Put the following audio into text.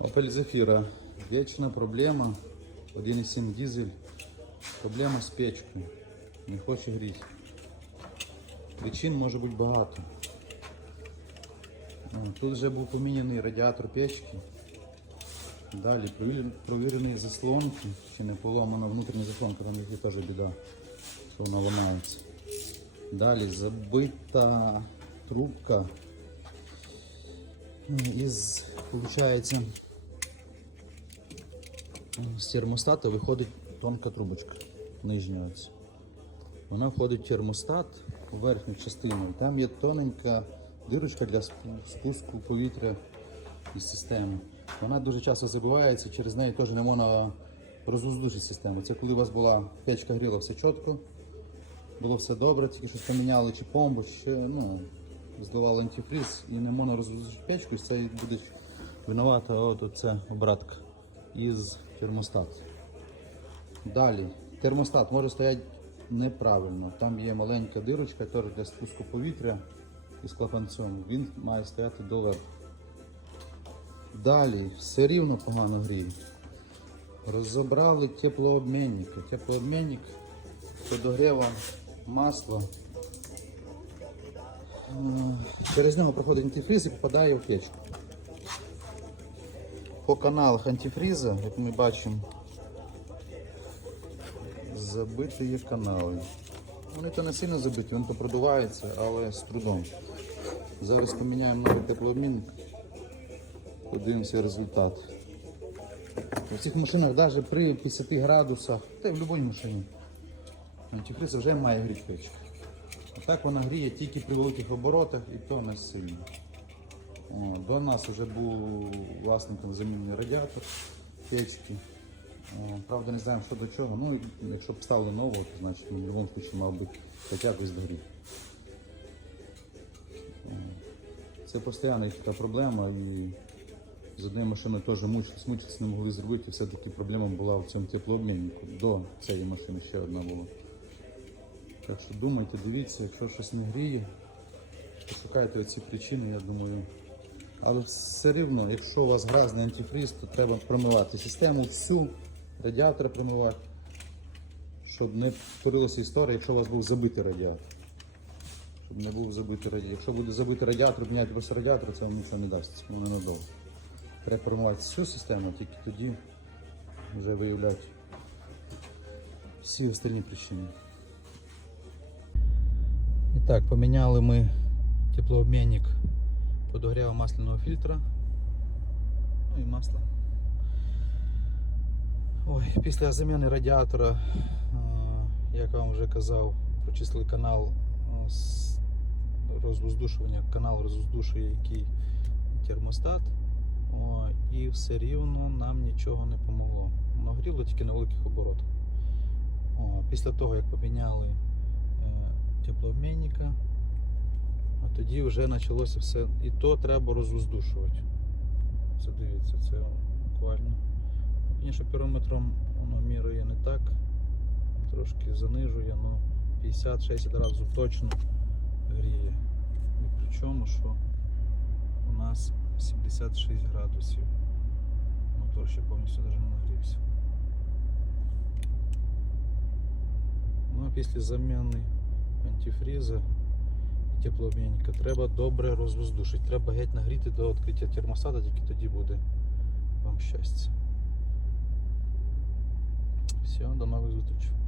Opel Zafira. Вечна проблема. 1,7 дизель. Проблема з печкою. Не хоче гріти. Причин може бути багато. Тут вже був поміняний радіатор печки. Далі провір- провірені заслонки. Ще не поломана внутрішня заслонка, там є теж біда, що вона ламається. Далі забита трубка із, виходить, з термостата виходить тонка трубочка нижня. Вона входить в термостат у верхню частину. Там є тоненька дирочка для спуску повітря із системи. Вона дуже часто забивається, через неї теж не можна розвоздушити систему. Це коли у вас була печка гріла все чітко, було все добре, тільки щось поміняли чи помбу, чи ну, зливали антифриз і не можна розвоздушити печку, і це буде винувата оце обратка із термостату. Далі, термостат може стояти неправильно. Там є маленька дирочка, теж для спуску повітря із клапанцем. Він має стояти доверху. Далі, все рівно погано гріє. Розібрали теплообмінники. Теплообмінник подогрівом масла. Через нього проходить антифриз і попадає в печку. По каналах антифріза, як ми бачимо, забиті є канали. Вони то не сильно забиті, він то продувається, але з трудом. Зараз поміняємо новий теплообмінник. Подивимося результат. У цих машинах навіть при 50 градусах, та й в будь-якій машині, антифриз вже має гріти печку. Так вона гріє тільки при великих оборотах і то не сильно. До нас вже був власником замінений радіатор печки. Правда, не знаємо, що до чого. Ну, якщо б ставили нового, то значить в будь-якому випадку мав би хоч якось догріти. О, Це постійна така проблема і з однією машиною теж мучились, мучились, не могли зробити. Все-таки проблема була в цьому теплообміннику. До цієї машини ще одна була. Так що думайте, дивіться, якщо щось не гріє, пошукайте ці причини, я думаю. Але все рівно, якщо у вас грязний антифриз, то треба промивати систему всю, радіатор промивати, щоб не повторилася історія, якщо у вас був забитий радіатор. Щоб не був забитий радіатор. Якщо буде забитий радіатор, міняти весь радіатор, це вам нічого не дасть, воно надовго. Треба промивати всю систему, тільки тоді вже виявляти всі остальні причини. Так, поміняли ми теплообмінник подогріву масляного фільтра. Ну і масло. Ой, після заміни радіатора, е, як вам вже казав, прочислили канал е, з розвоздушування, канал розвоздушує який термостат. О, і все рівно нам нічого не помогло. Воно гріло тільки на великих оборотах. О, після того, як поміняли теплообмінника, а тоді вже почалося все. І то треба розвоздушувати. Це дивіться, це буквально. Звісно, пірометром воно міряє не так, трошки занижує, але 50-60 разів точно гріє. І причому, що у нас 76 градусів. Мотор ще повністю навіть не нагрівся. Ну а після заміни антифріза і теплообмінника треба добре розвоздушити. Треба геть нагріти до відкриття термостата, тільки тоді буде вам щастя. Все, до нових зустрічей.